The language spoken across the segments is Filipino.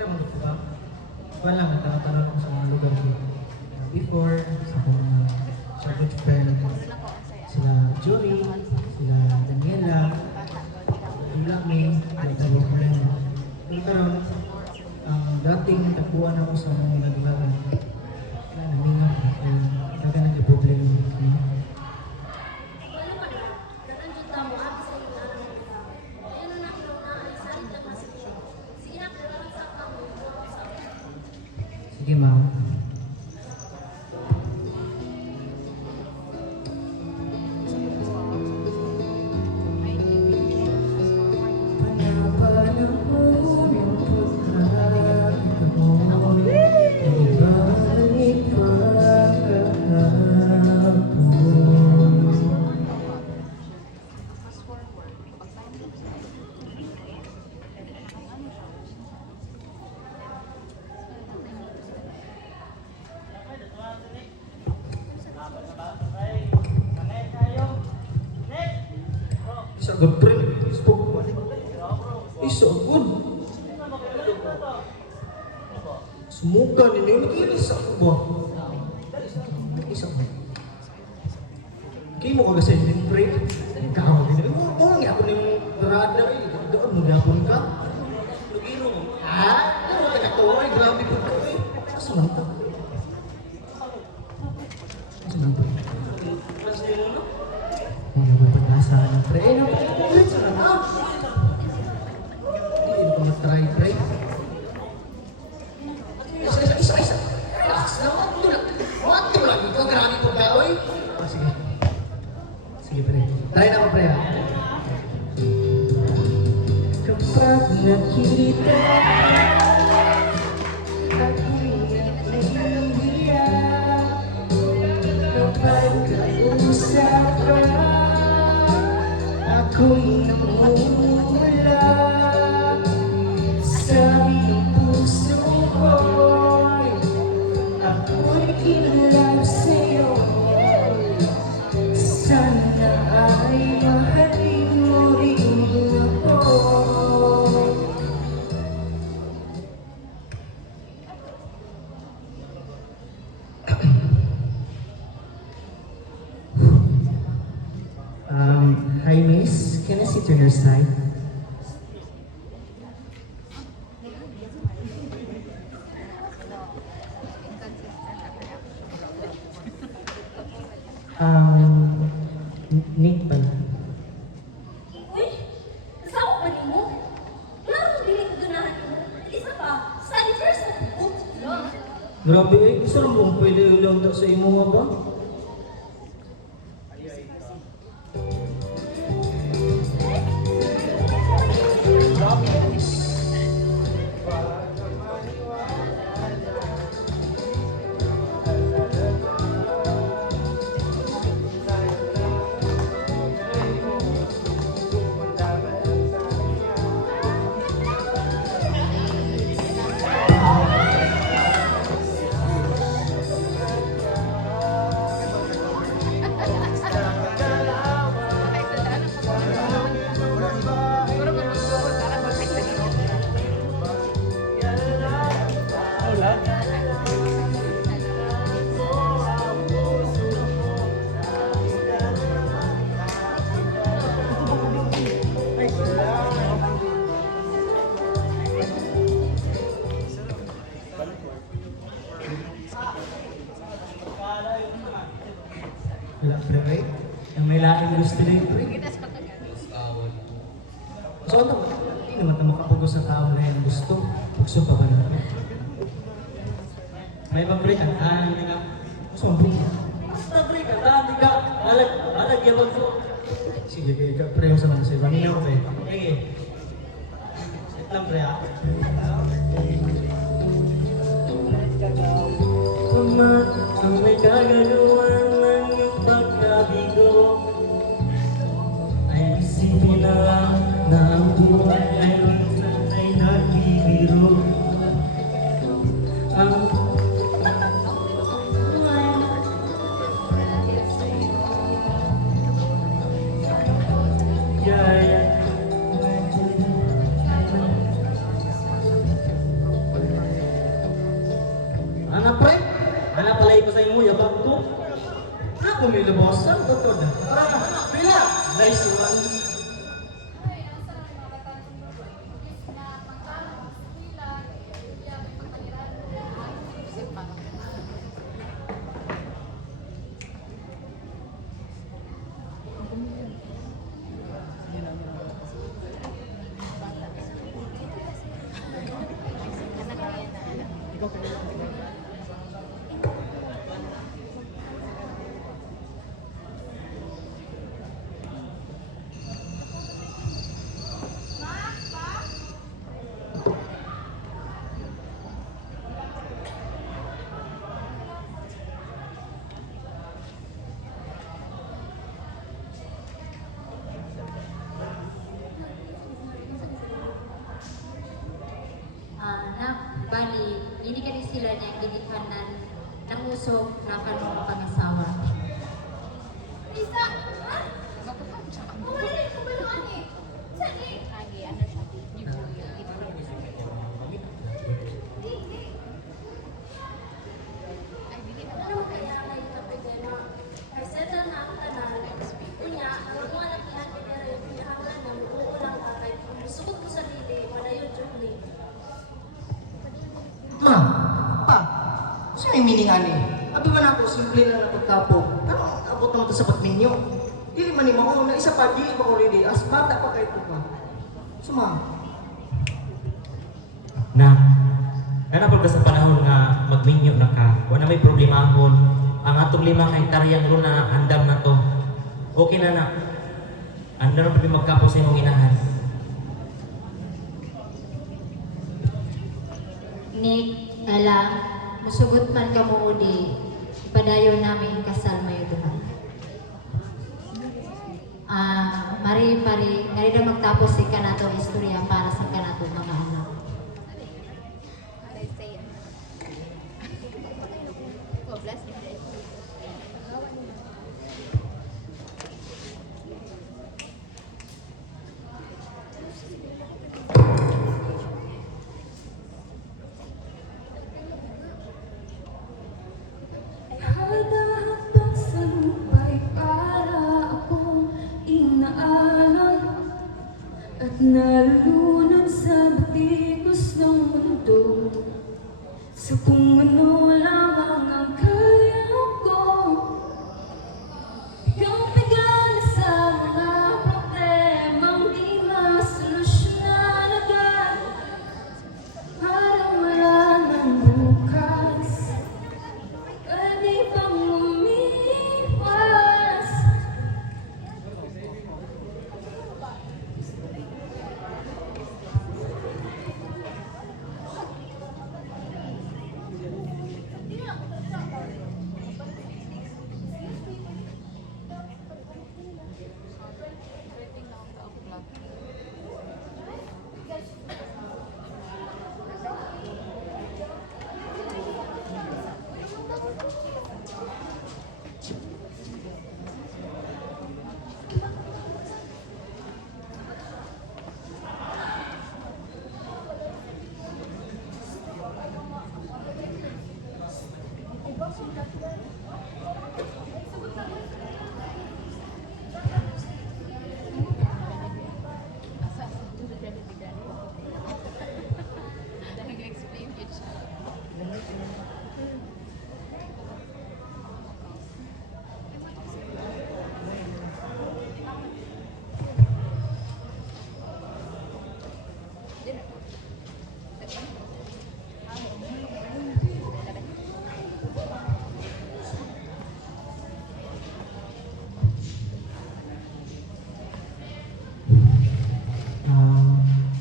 kaya mo ito ba? Wala, nagtatanong ako sa mga lugar ko. Before, sa akong sa good friend, sila Jory, sila Daniela, sila me, nagtawag ko lang. Pero ang dating nagtakuan ako sa mga naglagan, naningan ako, naga nag-problema. Sige, ma'am. Isa good friend, Facebook. Isa good. Sumuka ninyo, nakinis ako ba? Isa ko. Kaya mo kagasay din, friend. Ikaw, mo nga ako ng rada eh. Doon mo gapon ka. Lugino mo. Ha? Ano ka natawa eh? Grabe po ka eh. Kaso lang to. Kaso lang to. Kaso lang to. Ano ba pag-asa ng pre? Eh, naman sa na ha? Hindi ko matry, pre. Isa. Relax lang. Wato lang. Ito, grabe po ka, oy. Sige. Sige, pre. Try na ako, pre, ha? Kapag nakita ako'y nahihiya, kapag kausap ka ako'y namumula sa iyong puso ko'y ako'y kinalap sa'yo. Sana ay mahalin mo rin ako. Hi miss, can I sit on your side? Nick pala. Uy! Kasama pa rin mo? Klaro kung dili ko ganahan mo. Isa pa, study first na po. Grabe eh, gusto lang mong pwede ulang sa imo ba? Wala, pre. Ang may laking gusto na yun, pre. So ano, hindi naman na makapagos sa tao na yung gusto. Gusto pa ba natin? May ibang pre, kantaan ka. Gusto mo, pre? Basta pre, kantaan ka. Alag yaman ko. Sige, pre, yung sa mga sa'yo. Mamina ko, pre. Okay. Sit lang, pre, ha? Mama, ang may kagagawa ng iyong pagkabigo ay isipin na lang na ang buhay ay minsan ay nagbibiro. Ang lumilabasan. Totoo na. Tara, pila! Nice one. Nak, bali, ini kan istilahnya yang ginipanan ng usok na kanong pangasawa. Isa! Ha? Wala ko ba lang ani? Sani? Ano kaya kayo kapag gano'n? Ay, settle na ang tanan. Unya, ang mga nakihan ka nila yung pinahangan ng uulang kakay. Sukot mo sarili, wala yun, Julie. Ma, pa, saan yung miningan eh? Abi man ako, simple lang ako tapo. Pero abot naman ito sa pagminyo. Dili man ni mo, na isa pa, dili pa ko ready. As bata pa kayo pa. Suma. Na, nanapod ka sa panahon nga magminyo na ka, wala may problema hon. Ang atong 5 hektaryang luna, andam na to. Okay na. Andam na pa magkapos sa imong inahan. Nick, ala, musugot man ka mo udi, padayon namin kasal mayo duha. Mari, ngari na magtapos si kanatong istorya para sa kanatong mga anak. Hanapang sampay para akong inaalam at nalulunod sa batikos ng mundo. Sa kung ano lamang ang kaya ko, ikaw bigyan sa mga problemang di masolusyonan agad. Parang wala nang bukas. Pwede bang umiwas?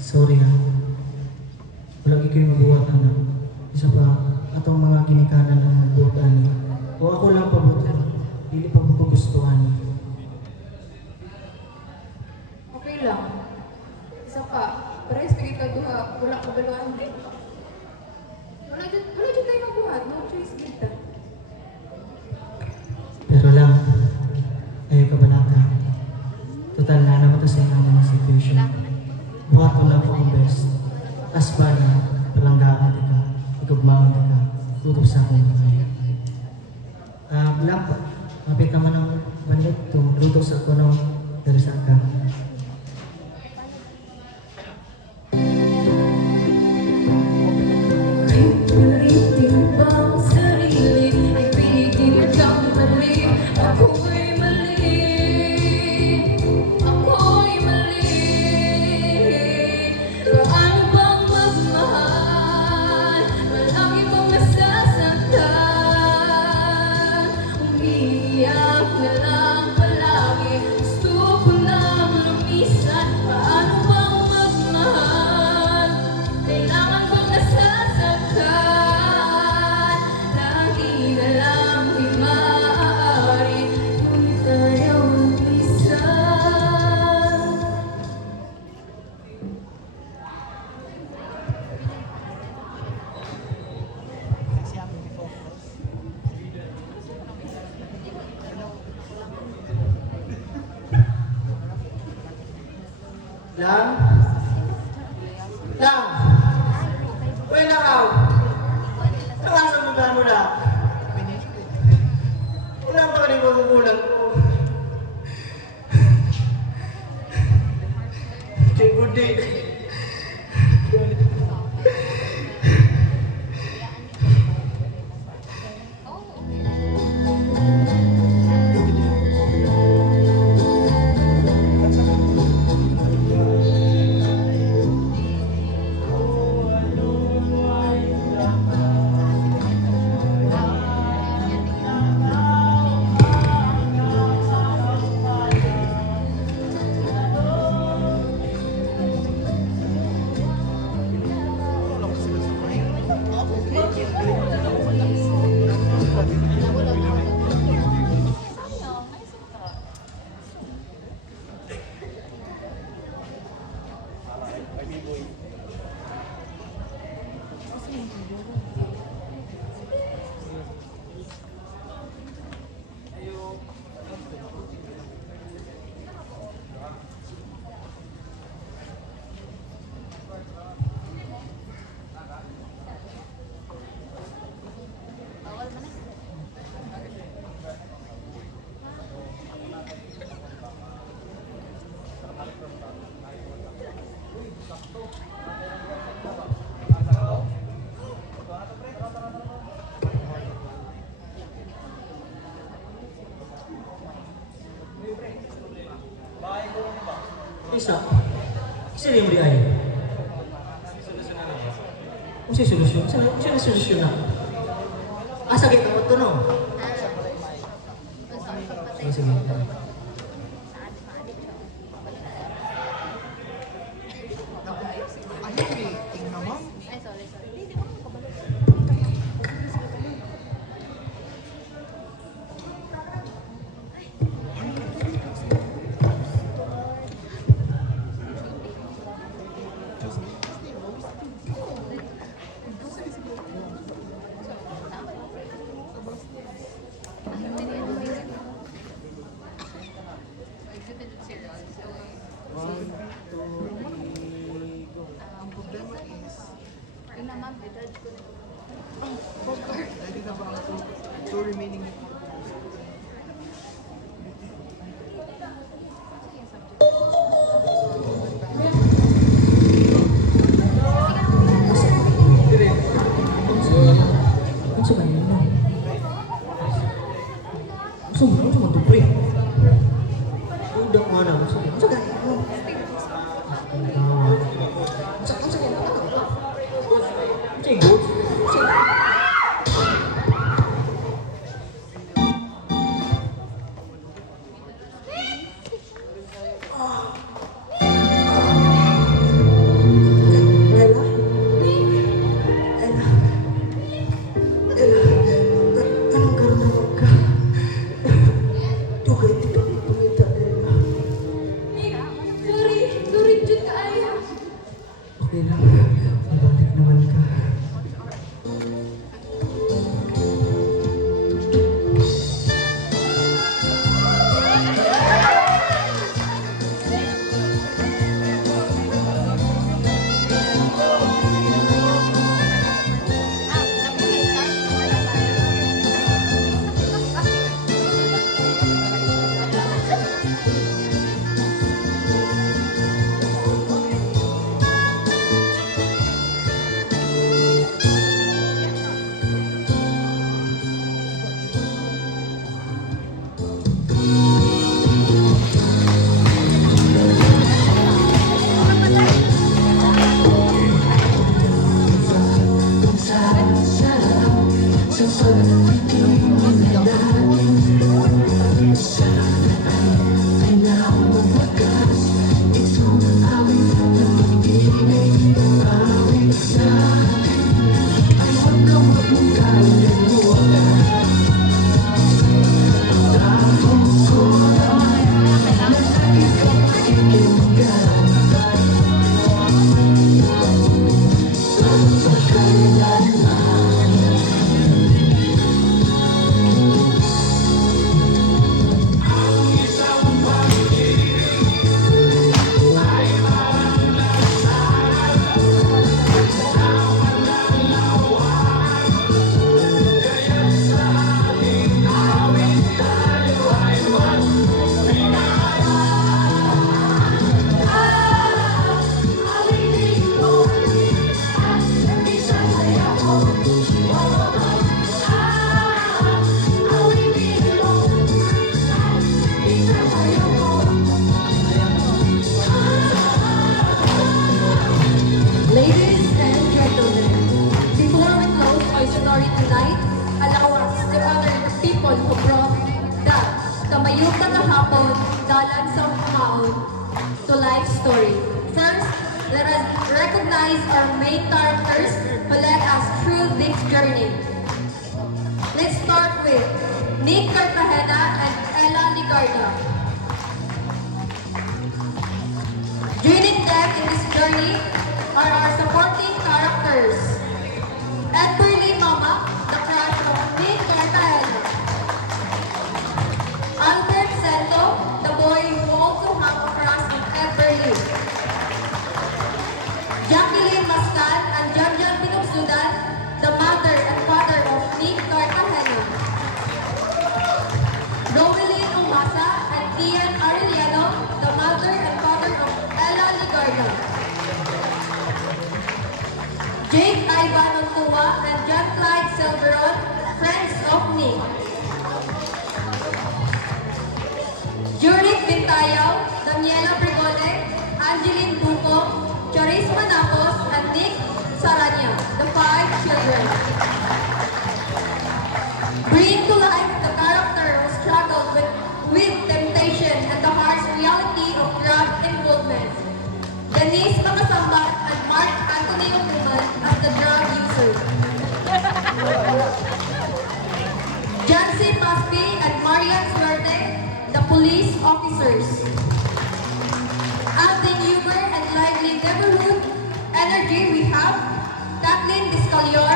Sorry ha. Wala kayo mabuhat anak. Isa pa, atong mga ginikanan ng mabutan. O ako lang pabuto. Dili pa ko gustuhan. Okay lang. Isa pa, parehas pagay ka duha, wala ka baluan din. Wala dyan tayo mabuhat, no choice dito. Pero lang, ayaw ka balata. Total na naman ito sa inyo ng situation. Buhat ko lang po ang best. As ba na, palanggaan ka, ikagmaon ka, tutup sa akin ka. Lang, mapit naman ang utos ako no dari sa ka. Pilitin ba ang sarili? Ipigil kang mali. Ako'y mali. Ako'y mali. Paano bang magmahal? Malaki bang nasasaktan? Umiiyak na lang palagi. Gusto ko lang lumisan. Paano bang magmahal? Kailangan bang nasasaktan? Lagi na lang di maaari kung tayo mag-isa. Lang? Lang! Uy, nakaw! Nakasa mo ba mo na? Wala pa rin magugulang ko. Kay Budi. Isa. Isa rin mo di ay. Usa solusyon. Usa na solusyon na. Asa kita mo to no? Sige, sige. Two remaining. Unsa man yun? Unsa man to pre? Udak mana? Unsa ka? Okay lang. Ibalik naman ka. Ladies and gentlemen, before we close our story tonight, allow us to honor the people who brought the kamayuta na hapon dalan sa maon to life story. First, let us recognize our main characters who led us through this journey. Let's start with Nick Cartagena and Ella Ligarda. Joining them in this journey are our supporting characters. Edberly Mama, the crush of Nick Cartagena. Albert Sento, the boy who also have a crush on Edberly. Jacqueline Mascal and Janjan Pinugsudan, the mother and father of Nick Cartagena. Romeline Umasa and Ian Arellano, the mother and father of Ella Ligarda. Jake Ivan Ontua and John Clyde Silveron, friends of Nick. Juric Bintayaw, Daniela Brigone, Angeline Buco, Charis Manapos, and Nick Saranya, the 5 children. Bringing to life the character who struggled with temptation and the harsh reality of drug involvement. Denise Makasambat and Mark Anthony Ocuman as the drug user. Jancy Maspi and Marian Suerte, the police officers. Adding humor and lively neighborhood energy, we have Kathleen Discalior,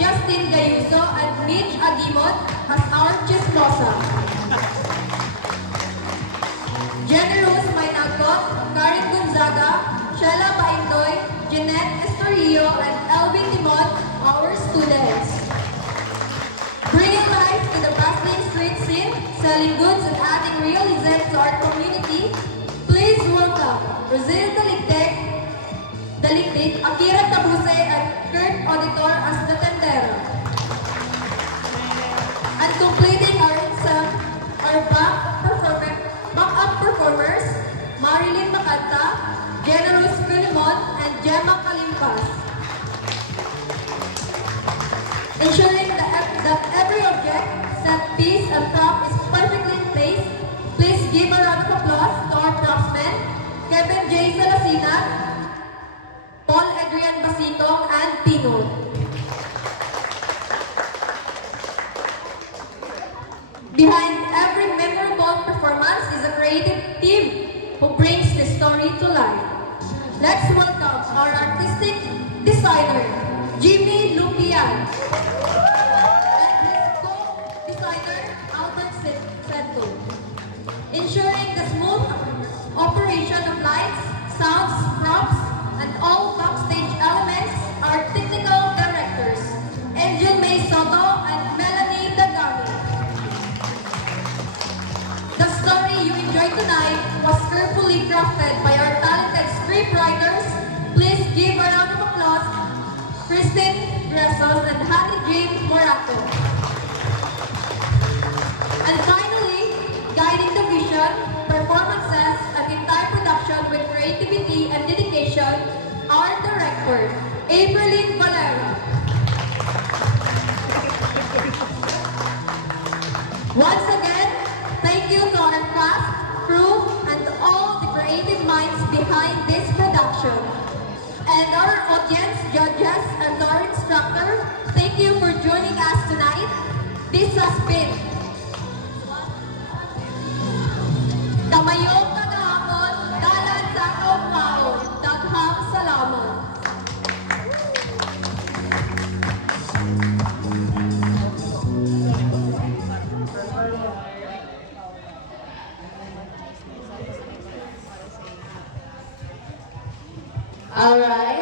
Justin Gayuso, and Mitch Agimot as our chismosa. Generous Mainagot, Karen Gonzaga, Sheila Baindoy, Jeanette Estorillo, and Elvin Dimot, our students. Bringing life to the bustling street scene, selling goods and adding realism to our community, please welcome Rosel Daligdig, Akira Tabuse, and Kurt Auditor as the tendero. And completing our backup performers, Marilyn Macanta, Generous Filimon, and Gemma Kalimpas. Ensuring that every object, set piece, and prop is perfectly in place, please give a round of applause to our propsmen, Kevin J. Salasina, Paul Adrian Basitong, and Pino. Behind every memorable performance is a creative team who brings the story to life. Let's welcome our artistic designer, Jimmy Lupian, and his co-designer, Albert Sento. Ensuring the smooth operation of lights, sounds, props, and all backstage elements are technical directors, Angel May Soto and Melanie Dagami. The story you enjoyed tonight was carefully crafted by our talented scriptwriters. Please give a round of applause, Kristen Gresos and Honey Jane Morato. And finally, guiding the vision, performances, and entire production with creativity and dedication, our director, Aprilyn Valera. Once again, thank you to our cast, crew, and all the creative minds behind this production. And our audience, judges, and our instructor, thank you for joining us tonight. This has been Kamayong Kagahapon, Dalan sa Kaugmaon. Daghang salamat. Alright.